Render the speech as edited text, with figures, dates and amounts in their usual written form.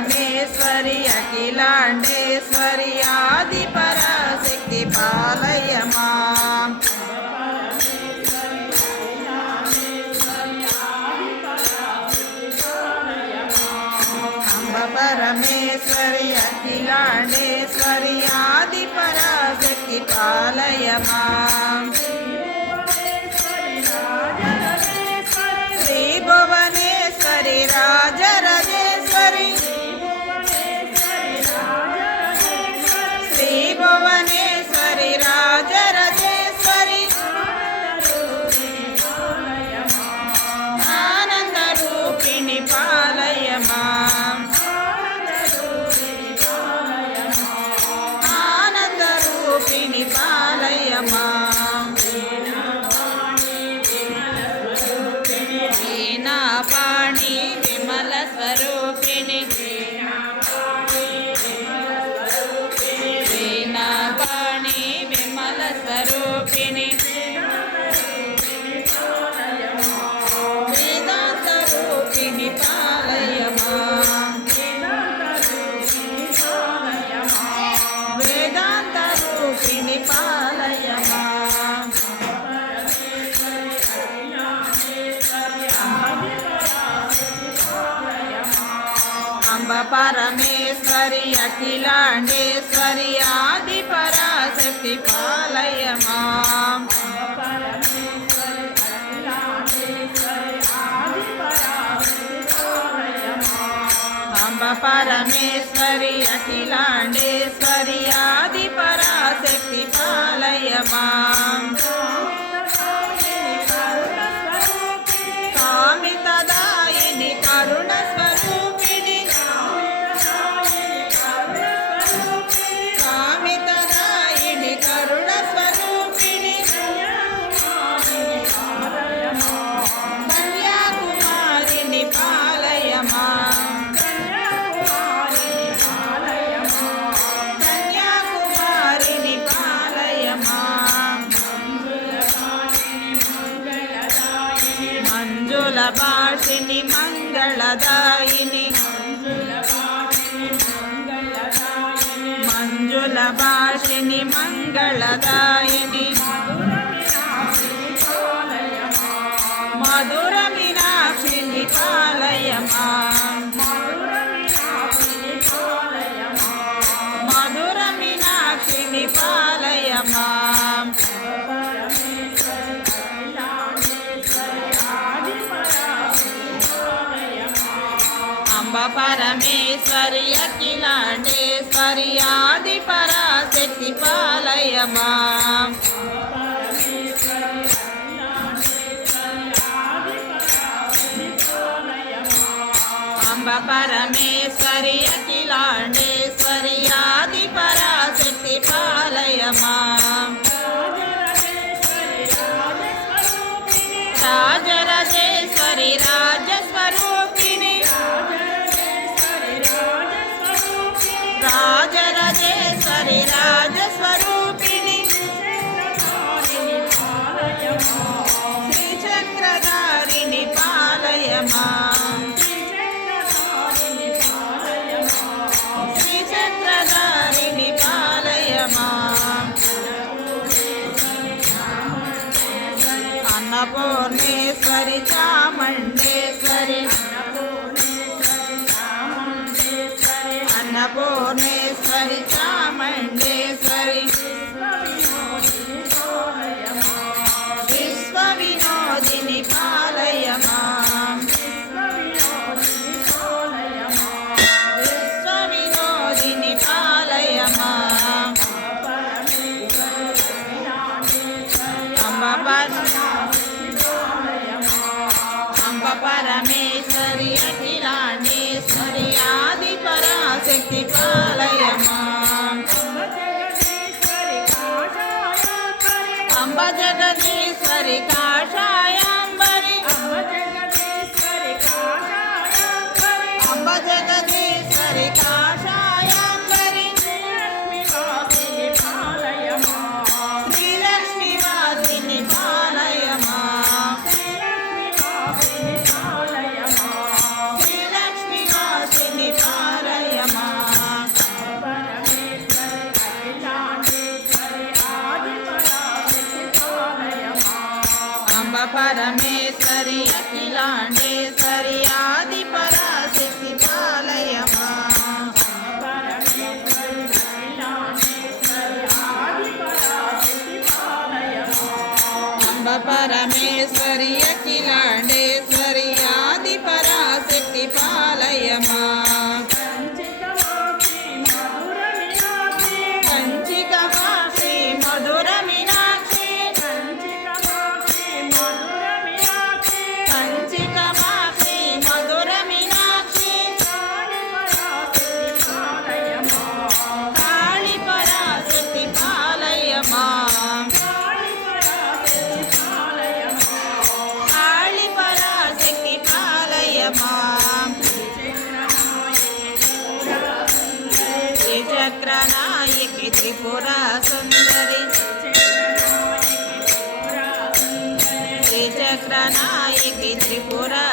परमेश्वरि अखिलाण्डेश्वरि आदिपराशक्ति पालय माम्। अम्ब परमेश्वरि अखिलाण्डेश्वरि आदिपराशक्ति पालय माम्। श्री भुवनेश्वरि राजराजेश्वरि श्री भुवनेश्वरि राजराजेश्वरि आनन्दरूपिणि पालय माम्। आनन्दरूपिणि पालय माम्। वीणापाणि विमलस्वरूपिणि वीणापाणि विमलस्वरूपिणि वेदान्तरूपिणि पालय माम्। वेदान्तरूपिणि पालय माम्। अम्ब परमेश्वरि अखिलाण्डेश्वरि आदिपराशक्ति पालय माम्। अम्ब परमेश्वरि अखिलाण्डेश्वरि आदिपराशक्ति पालय माम्। कामितदायिनि करुणस्वरूपिणि कामितदायिनि करुणस्वरूपिणि कन्याकुमारिणि पालय माम्। कन्याकुमारिणि पालय माम्। मंजुलभाषिणि मंगलदायिनि मंजुलभाषिणि मंगलदायिनि मधुरमीनाक्षिणि पालय माम्। मधुरमीनाक्षिणि पालय माम्। अम्ब परमेश्वरि अखिलाण्डेश्वरि आदिपराशक्ति पालय माम्। अम्ब परमेश्वरि अखिलाण्डेश्वरि आदिपराशक्ति पालय माम्। राजराजेश्वरि राजस्वरूपिणि राजराजेश्वरि राजस्वरूपिणि श्रीचक्रधारिणि पालय माम्। श्रीचक्रधारिणि पालय माम्। अन्नपूर्णेश्वरि चामुण्डेश्वरि अन्नपूर्णेश्वरि चामुण्डेश्वरि विश्वविनोदिनि पालय माम्। विश्वविनोदिनि पालय माम्। अम्ब परमेश्वरि अखिलाण्डेश्वरि आदिपराशक्ति पालय माम्। अम्ब जगदीश्वरि काषायाम्बरि अम्ब जगदीश्वरि काषायाम्बरि श्रीलक्ष्मीवासिनि पालय माम्। श्रीलक्ष्मीवासिनि पालय అంబ పరమేశ్వరి అఖిలాండేశ్వరి ఆది పరాశక్తి పాలయమా అంబ పరమేశ్వరి అఖిలాండేశ్వరి ఆది పరాశక్తి పాలయమా కంచికవాసి మధుర మీనాక్షి కంచికవాసి మధుర మీనాక్షి కాళీ పరాశక్తి పాలయమా కాళీ పరాశక్తి పాలయమా త్రిచక్రనాయకి త్రిపురా సుందరి త్రిచక్రనాయకి త్రిపురా